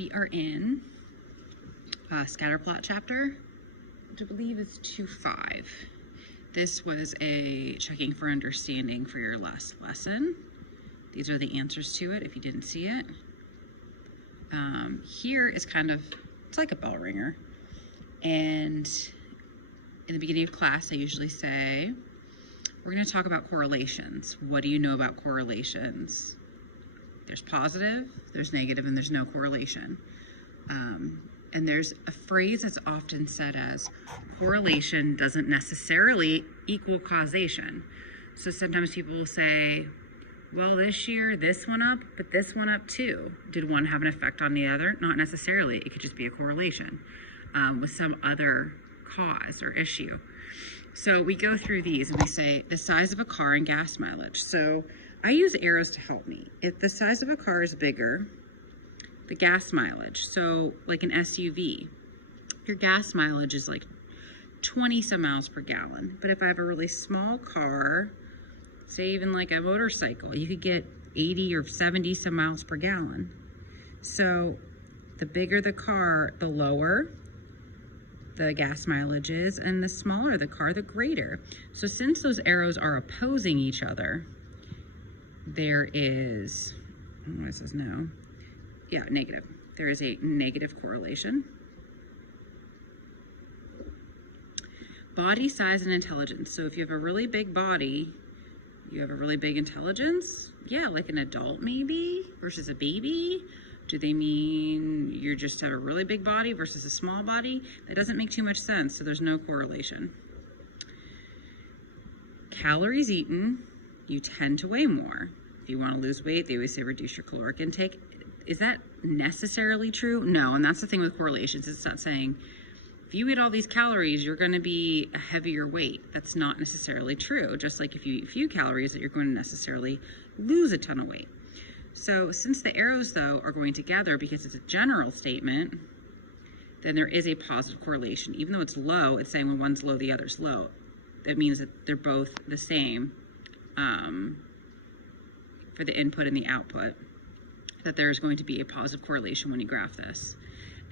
we are in scatter plot chapter, which I believe is 2.5. This was a checking for understanding for your last lesson. These are the answers to it if you didn't see it. Here is kind of, it's like a bell ringer. And in the beginning of class, I usually say, we're going to talk about correlations. What do you know about correlations? There's positive, there's negative, and there's no correlation. And there's a phrase that's often said as correlation doesn't necessarily equal causation. So sometimes people will say, well, this year this went up, but this went up too. Did one have an effect on the other? Not necessarily. It could just be a correlation with some other cause or issue. So we go through these and we say the size of a car and gas mileage. So I use arrows to help me. If the size of a car is bigger, the gas mileage, so like an SUV, your gas mileage is like 20 some miles per gallon. But if I have a really small car, say even like a motorcycle, you could get 80 or 70 some miles per gallon. So the bigger the car, the lower the gas mileage is, and the smaller the car, the greater. So since those arrows are opposing each other, there is, what says no? Yeah, negative. There is a negative correlation. Body size and intelligence. So if you have a really big body, you have a really big intelligence. Yeah, like an adult maybe versus a baby. Do they mean you just have a really big body versus a small body? That doesn't make too much sense, so there's no correlation. Calories eaten, you tend to weigh more. If you want to lose weight, they always say reduce your caloric intake. Is that necessarily true? No, and that's the thing with correlations. It's not saying if you eat all these calories, you're going to be a heavier weight. That's not necessarily true. Just like if you eat few calories, that you're going to necessarily lose a ton of weight. So since the arrows, though, are going together because it's a general statement, then there is a positive correlation. Even though it's low, it's saying when one's low, the other's low. That means that they're both the same for the input and the output, that there's going to be a positive correlation when you graph this.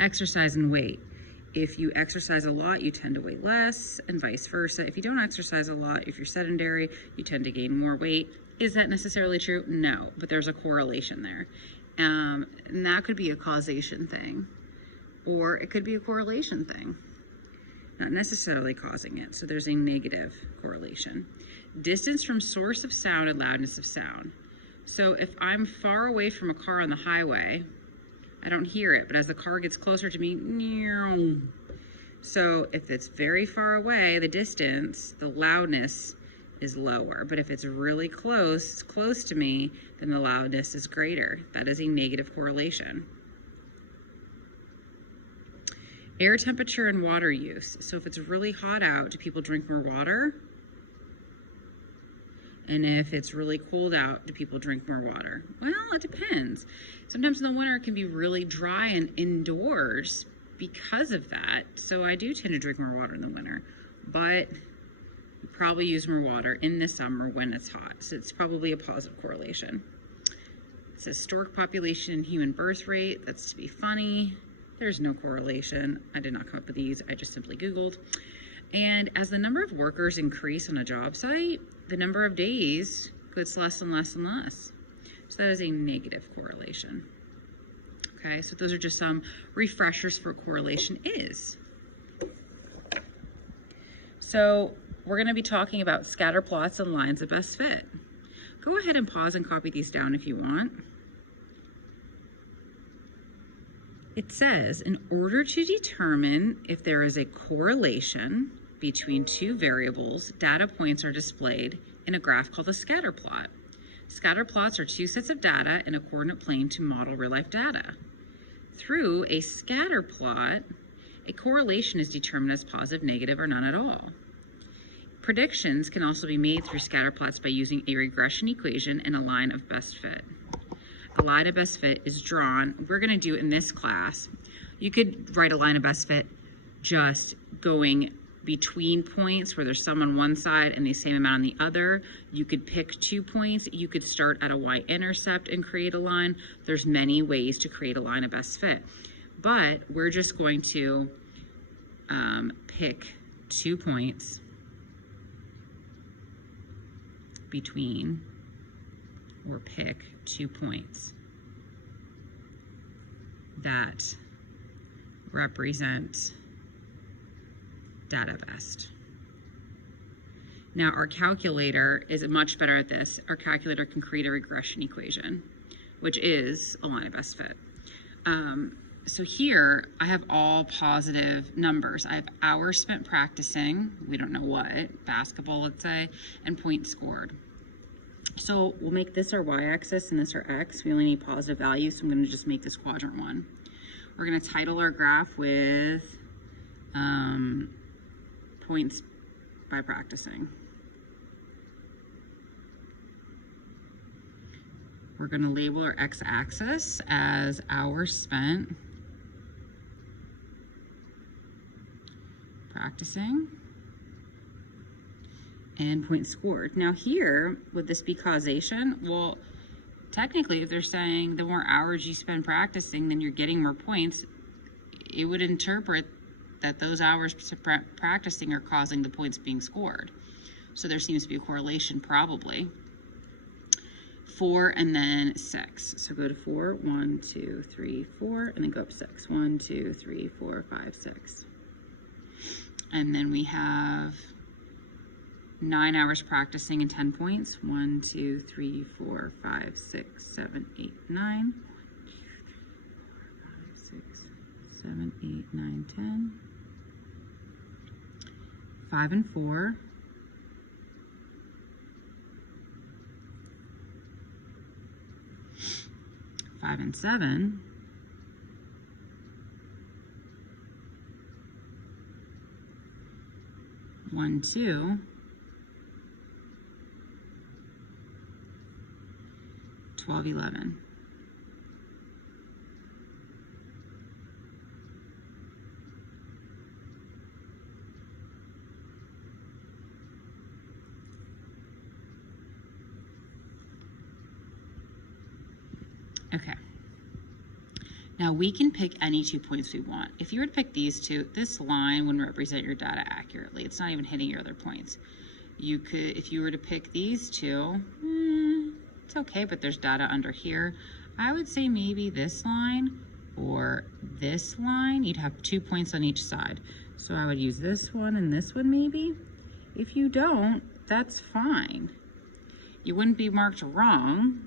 Exercise and weight. If you exercise a lot, you tend to weigh less, and vice versa. If you don't exercise a lot, if you're sedentary, you tend to gain more weight. Is that necessarily true? No, but there's a correlation there. And that could be a causation thing, or it could be a correlation thing, not necessarily causing it. So there's a negative correlation. Distance from source of sound and loudness of sound. So if I'm far away from a car on the highway, I don't hear it, but as the car gets closer to me, so if it's very far away, the distance, the loudness is lower. But if it's really close to me, then the loudness is greater. That is a negative correlation. Air temperature and water use. So if it's really hot out, do people drink more water? And if it's really cold out, do people drink more water? Well, it depends. Sometimes in the winter it can be really dry and indoors because of that. So I do tend to drink more water in the winter, but you probably use more water in the summer when it's hot. So it's probably a positive correlation. It says stork population and human birth rate. That's to be funny. There's no correlation. I did not come up with these. I just simply Googled. And as the number of workers increase on a job site, the number of days gets less and less and less. So that is a negative correlation. Okay, so those are just some refreshers for what correlation is. So we're going to be talking about scatter plots and lines of best fit. Go ahead and pause and copy these down if you want. It says, in order to determine if there is a correlation between two variables, data points are displayed in a graph called a scatter plot. Scatter plots are two sets of data in a coordinate plane to model real-life data. Through a scatter plot, a correlation is determined as positive, negative, or none at all. Predictions can also be made through scatter plots by using a regression equation and a line of best fit. A line of best fit is drawn. We're going to do it in this class. You could write a line of best fit just going between points where there's some on one side and the same amount on the other. You could pick 2 points. You could start at a y-intercept and create a line. There's many ways to create a line of best fit. But we're just going to pick 2 points between, or pick 2 points that represent data best. Now our calculator is much better at this. Our calculator can create a regression equation, which is a line of best fit. So here I have all positive numbers. I have hours spent practicing, we don't know what, basketball let's say, and points scored. So we'll make this our y-axis and this our x. We only need positive values, so I'm going to just make this quadrant 1. We're going to title our graph with points by practicing. We're going to label our x-axis as hours spent practicing and points scored. Now here, would this be causation? Well, technically, if they're saying the more hours you spend practicing, then you're getting more points, it would interpret that those hours practicing are causing the points being scored. So there seems to be a correlation probably. 4 and then 6. So go to 4, 1, 2, 3, 4, and then go up 6. 1, 2, 3, 4, 5, 6. And then we have 9 hours practicing and 10 points. 1, 2, 3, 4, 5, 6, 7, 8, 9. 1, 2, 3, 4, 5, 6, 7, 8, 9, 10. 5 and 4. 5 and 7. 1, 2. 12, 11. Okay. Now we can pick any 2 points we want. If you were to pick these two, this line wouldn't represent your data accurately. It's not even hitting your other points. You could, if you were to pick these two, it's okay, but there's data under here. I would say maybe this line or this line. You'd have 2 points on each side. So I would use this one and this one maybe. If you don't, that's fine. You wouldn't be marked wrong.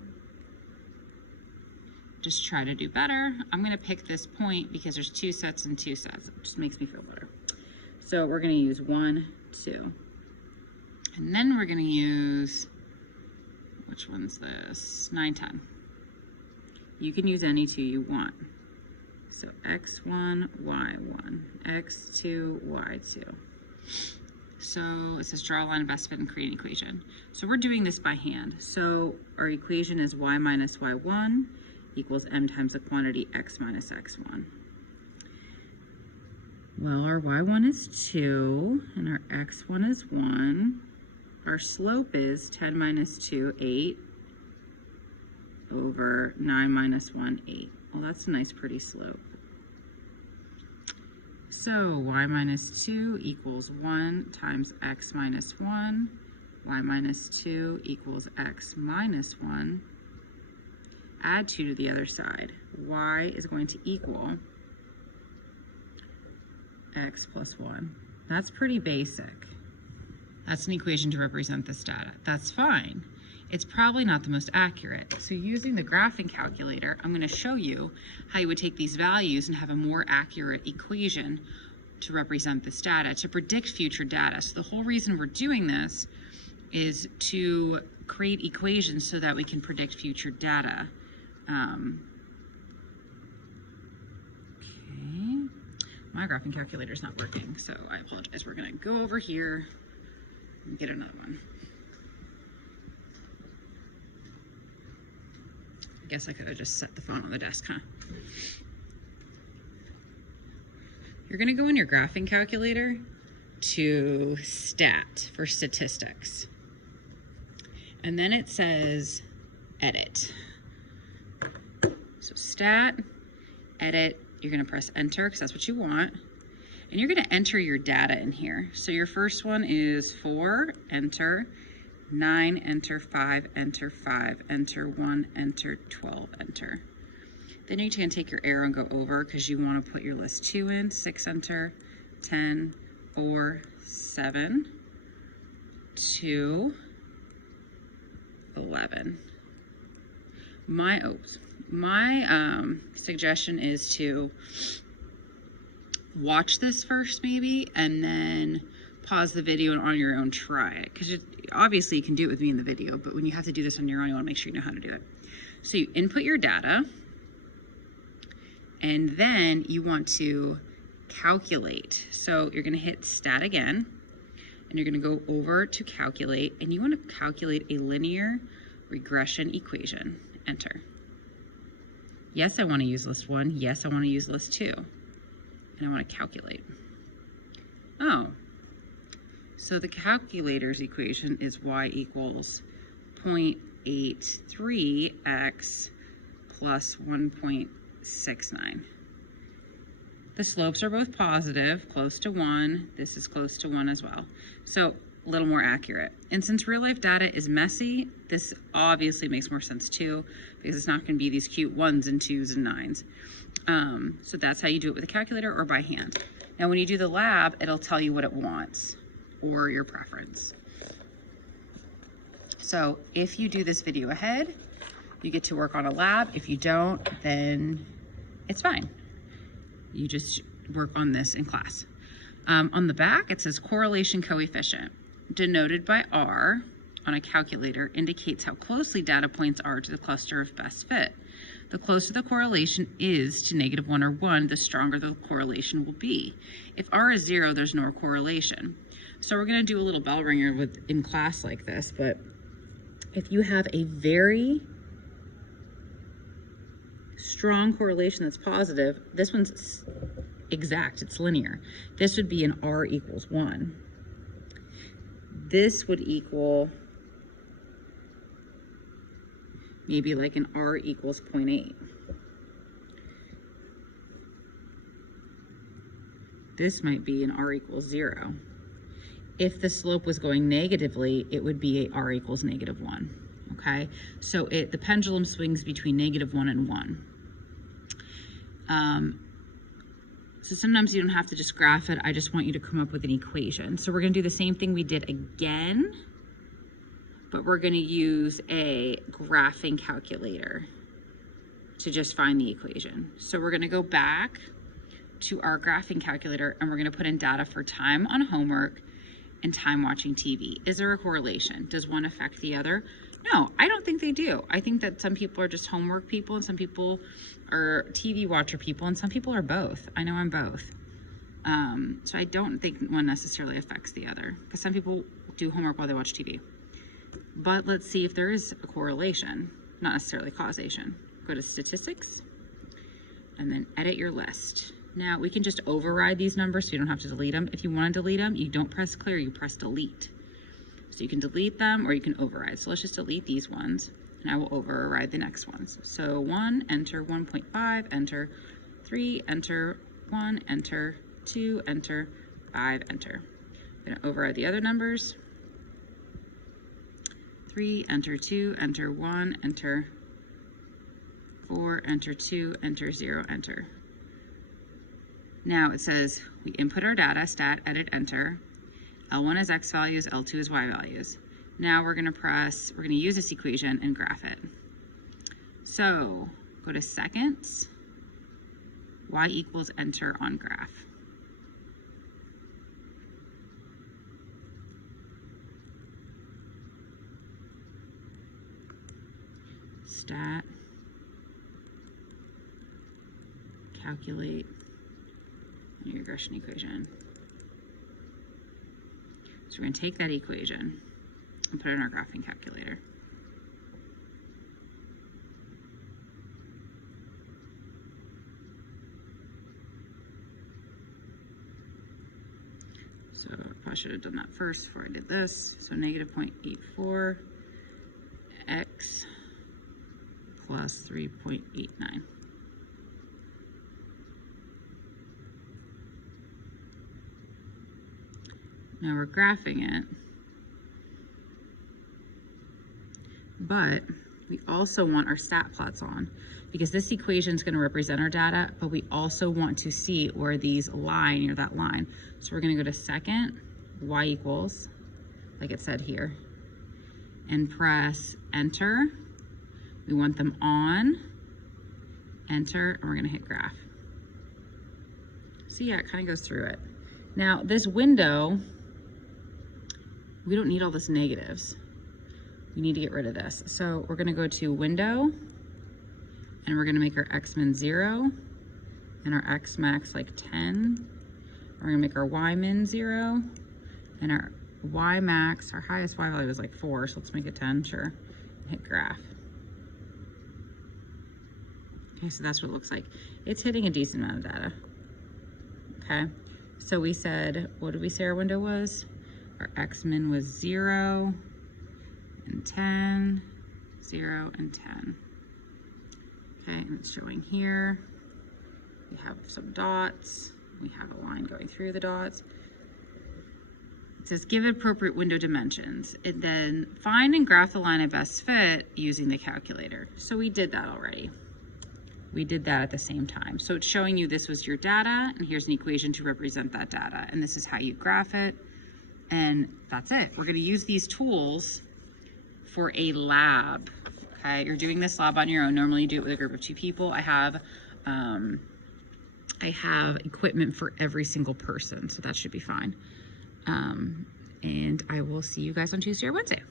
Just try to do better. I'm gonna pick this point because there's 2 sets and 2 sets. It just makes me feel better. So we're gonna use 1, 2. And then we're gonna use, which one's this? 9, 10. You can use any 2 you want. So x1, y1, x2, y2. So it says draw a line of best fit and create an equation. So we're doing this by hand. So our equation is y minus y1 equals m times the quantity x minus x1. Well, our y1 is 2 and our x1 is 1. Our slope is 10 minus 2, 8 over 9 minus 1, 8. Well, that's a nice pretty slope. So y minus 2 equals 1 times x minus 1. Y minus 2 equals x minus 1. Add 2 to the other side. Y is going to equal x plus 1. That's pretty basic. That's an equation to represent this data. That's fine. It's probably not the most accurate. So using the graphing calculator, I'm going to show you how you would take these values and have a more accurate equation to represent this data, to predict future data. So the whole reason we're doing this is to create equations so that we can predict future data. Okay, my graphing calculator is not working, so I apologize. We're going to go over here and get another one. I guess I could have just set the phone on the desk, huh? You're going to go in your graphing calculator to stat for statistics. And then it says edit. So stat, edit, you're gonna press enter because that's what you want. And you're gonna enter your data in here. So your first one is 4, enter, 9, enter, 5, enter, 5, enter, 1, enter, 12, enter. Then you can take your arrow and go over because you want to put your list 2 in, 6, enter, 10, 4, 7, 2, 11. My suggestion is to watch this first maybe and then pause the video and on your own try it, because obviously you can do it with me in the video, but when you have to do this on your own, you want to make sure you know how to do it. So you input your data, and then you want to calculate. So you're going to hit stat again, and you're going to go over to calculate, and you want to calculate a linear regression equation. Enter. Yes, I want to use list 1. Yes, I want to use list 2. And I want to calculate. Oh, so the calculator's equation is y equals 0.83x plus 1.69. The slopes are both positive, close to 1. This is close to 1 as well. So a little more accurate. And since real life data is messy, this obviously makes more sense too, because it's not going to be these cute 1s and 2s and 9s. So that's how you do it with a calculator or by hand. Now when you do the lab, it'll tell you what it wants or your preference. So if you do this video ahead, you get to work on a lab. If you don't, then it's fine. You just work on this in class. On the back, it says correlation coefficient, denoted by R on a calculator, indicates how closely data points are to the cluster of best fit. The closer the correlation is to -1 or 1, the stronger the correlation will be. If R is 0, there's no correlation. So we're gonna do a little bell ringer in class like this, but if you have a very strong correlation that's positive, this one's exact, it's linear. This would be an R equals 1. This would equal maybe like an R equals 0.8. This might be an R equals 0. If the slope was going negatively, it would be a R equals -1, okay? So the pendulum swings between -1 and 1. So sometimes you don't have to just graph it. I just want you to come up with an equation. So we're gonna do the same thing we did again, but we're gonna use a graphing calculator to just find the equation. So we're gonna go back to our graphing calculator and we're gonna put in data for time on homework and time watching TV. Is there a correlation? Does one affect the other? No, I don't think they do. I think that some people are just homework people and some people are TV watcher people and some people are both. I know I'm both. So I don't think one necessarily affects the other because some people do homework while they watch TV. But let's see if there is a correlation, not necessarily causation. Go to statistics and then edit your list. Now we can just override these numbers so you don't have to delete them. If you want to delete them, you don't press clear, you press delete. So you can delete them or you can override. So let's just delete these ones and I will override the next ones. So 1, enter, 1.5, enter, 3, enter, 1, enter, 2, enter, 5, enter. I'm going to override the other numbers. 3, enter, 2, enter, 1, enter, 4, enter, 2, enter, 0, enter. Now it says we input our data, stat, edit, enter. L1 is X values, L2 is Y values. Now we're gonna use this equation and graph it. So go to seconds, Y equals enter on graph. Stat, calculate, and regression equation. So we're going to take that equation and put it in our graphing calculator. So I should have done that first before I did this. So negative 0.84 x plus 3.89. Now we're graphing it, but we also want our stat plots on, because this equation is going to represent our data, but we also want to see where these lie near that line. So we're going to go to second, y equals, like it said here, and press enter. We want them on, enter, and we're going to hit graph. So yeah, it kind of goes through it. Now this window, we don't need all this negatives. We need to get rid of this. So we're gonna go to window, and we're gonna make our x-min 0, and our x-max like 10. We're gonna make our y-min 0, and our y-max, our highest y value was like 4, so let's make it 10, sure. Hit graph. Okay, so that's what it looks like. It's hitting a decent amount of data. Okay, so we said, what did we say our window was? Our x-min was 0, and 10, 0, and 10. Okay, and it's showing here. We have some dots. We have a line going through the dots. It says give appropriate window dimensions, and then find and graph the line of best fit using the calculator. So we did that already. We did that at the same time. So it's showing you this was your data, and here's an equation to represent that data, and this is how you graph it, and that's it. We're going to use these tools for a lab. Okay, you're doing this lab on your own. Normally you do it with a group of 2 people. I have equipment for every single person, so that should be fine. And I will see you guys on Tuesday or Wednesday.